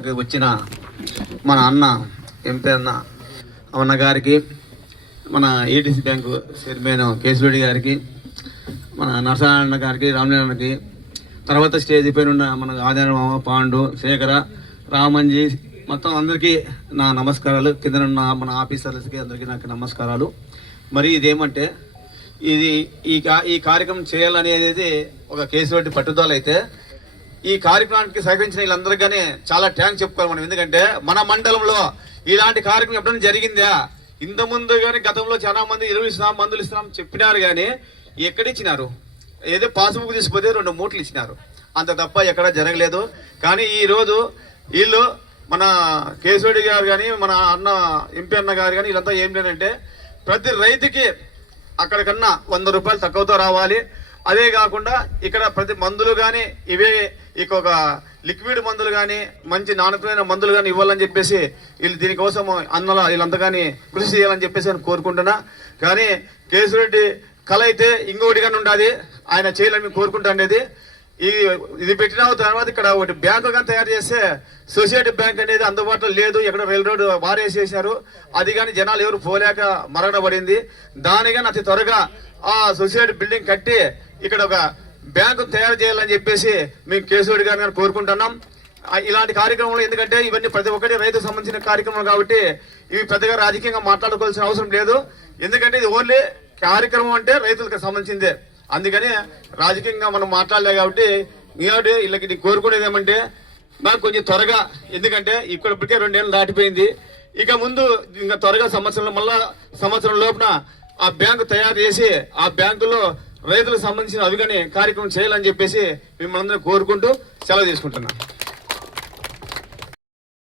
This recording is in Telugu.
కార్యక్రమానికి వచ్చిన మన అన్న ఎంపీ అన్న గారికి, మన ఏటీసీ బ్యాంకు చైర్మన్ కేశవరెడ్డి గారికి, మన నరసారాయణ గారికి, రామనారాయణకి, తర్వాత స్టేజ్ పైన ఉన్న మన ఆదినారాయణ మామ, పాండు, శేఖర, రామంజీ, మొత్తం అందరికీ నా నమస్కారాలు. కింద ఉన్న మన ఆఫీసర్స్కి అందరికీ నాకు నమస్కారాలు. మరి ఇదేమంటే ఈ కార్యక్రమం చేయాలనేది ఒక కేశవరెడ్డి పట్టుదల అయితే, ఈ కార్యక్రమానికి సహకరించిన వీళ్ళందరికీ చాలా థ్యాంక్స్ చెప్పుకోవాలి మనం. ఎందుకంటే మన మండలంలో ఇలాంటి కార్యక్రమం ఎప్పుడైనా జరిగిందా? ఇంతకుముందు కానీ గతంలో చాలా మంది ఎరువులు ఇస్తున్నాం, మందులు ఇస్తున్నాం చెప్పినారు, కానీ ఎక్కడిచ్చినారు? ఏదో పాస్బుక్ తీసుకుపోతే 2 మూటలు ఇచ్చినారు, అంత తప్ప ఎక్కడ జరగలేదు. కానీ ఈరోజు వీళ్ళు మన కేశవరెడ్డి గారు కానీ, మన అన్న ఎంపీ అన్న గారు కానీ, వీళ్ళంతా ఏం లేదంటే ప్రతి రైతుకి అక్కడికన్నా 100 రూపాయలు తక్కువతో రావాలి. అదే కాకుండా ఇక్కడ ప్రతి మందులు కానీ, ఇవే ఒక లిక్విడ్ మందులు కానీ, మంచి నాణ్యమైన మందులు కానీ ఇవ్వాలని చెప్పేసి వీళ్ళు దీనికోసం అన్నల వీళ్ళంతా కానీ కృషి చేయాలని చెప్పేసి నేను కోరుకుంటున్నా. కానీ కేశవరెడ్డి కళ అయితే ఇంకోటిగానే ఉండాలి, ఆయన చేయాలని మేము కోరుకుంటానేది. ఇది పెట్టిన తర్వాత ఇక్కడ ఒకటి బ్యాంకు కానీ తయారు చేస్తే సొసైటీ బ్యాంక్ అనేది అందుబాటులో లేదు, ఎక్కడ రైల్ రోడ్ వారేసేసారు. అది కానీ జనాలు ఎవరు పోలేక మరగడబడింది. దానిగా అతి త్వరగా ఆ సొసైటీ బిల్డింగ్ కట్టి ఇక్కడ ఒక బ్యాంకు తయారు చేయాలని చెప్పేసి మేము కేశవరెడ్డి గారిని కోరుకుంటున్నాం. ఇలాంటి కార్యక్రమాలు ఎందుకంటే ఇవన్నీ ప్రతి ఒక్కటి రైతుకు సంబంధించిన కార్యక్రమం కాబట్టి ఇవి పెద్దగా రాజకీయంగా మాట్లాడుకోవాల్సిన అవసరం లేదు. ఎందుకంటే ఇది ఓన్లీ కార్యక్రమం అంటే రైతులకు సంబంధించిందే, అందుకని రాజకీయంగా మనం మాట్లాడలే కాబట్టి వీళ్ళకి కోరుకునేది ఏమంటే నాకు కొంచెం త్వరగా, ఎందుకంటే ఇప్పటికే 2 ఏళ్ళు దాటిపోయింది, ఇక ముందు ఇంకా త్వరగా సంవత్సరం లోపున ఆ బ్యాంకు తయారు చేసి ఆ బ్యాంకులో రైతులకు సంబంధించిన అవి కానీ కార్యక్రమం చేయాలని చెప్పేసి మిమ్మల్ని అందరూ కోరుకుంటూ సెలవు తీసుకుంటున్నాను.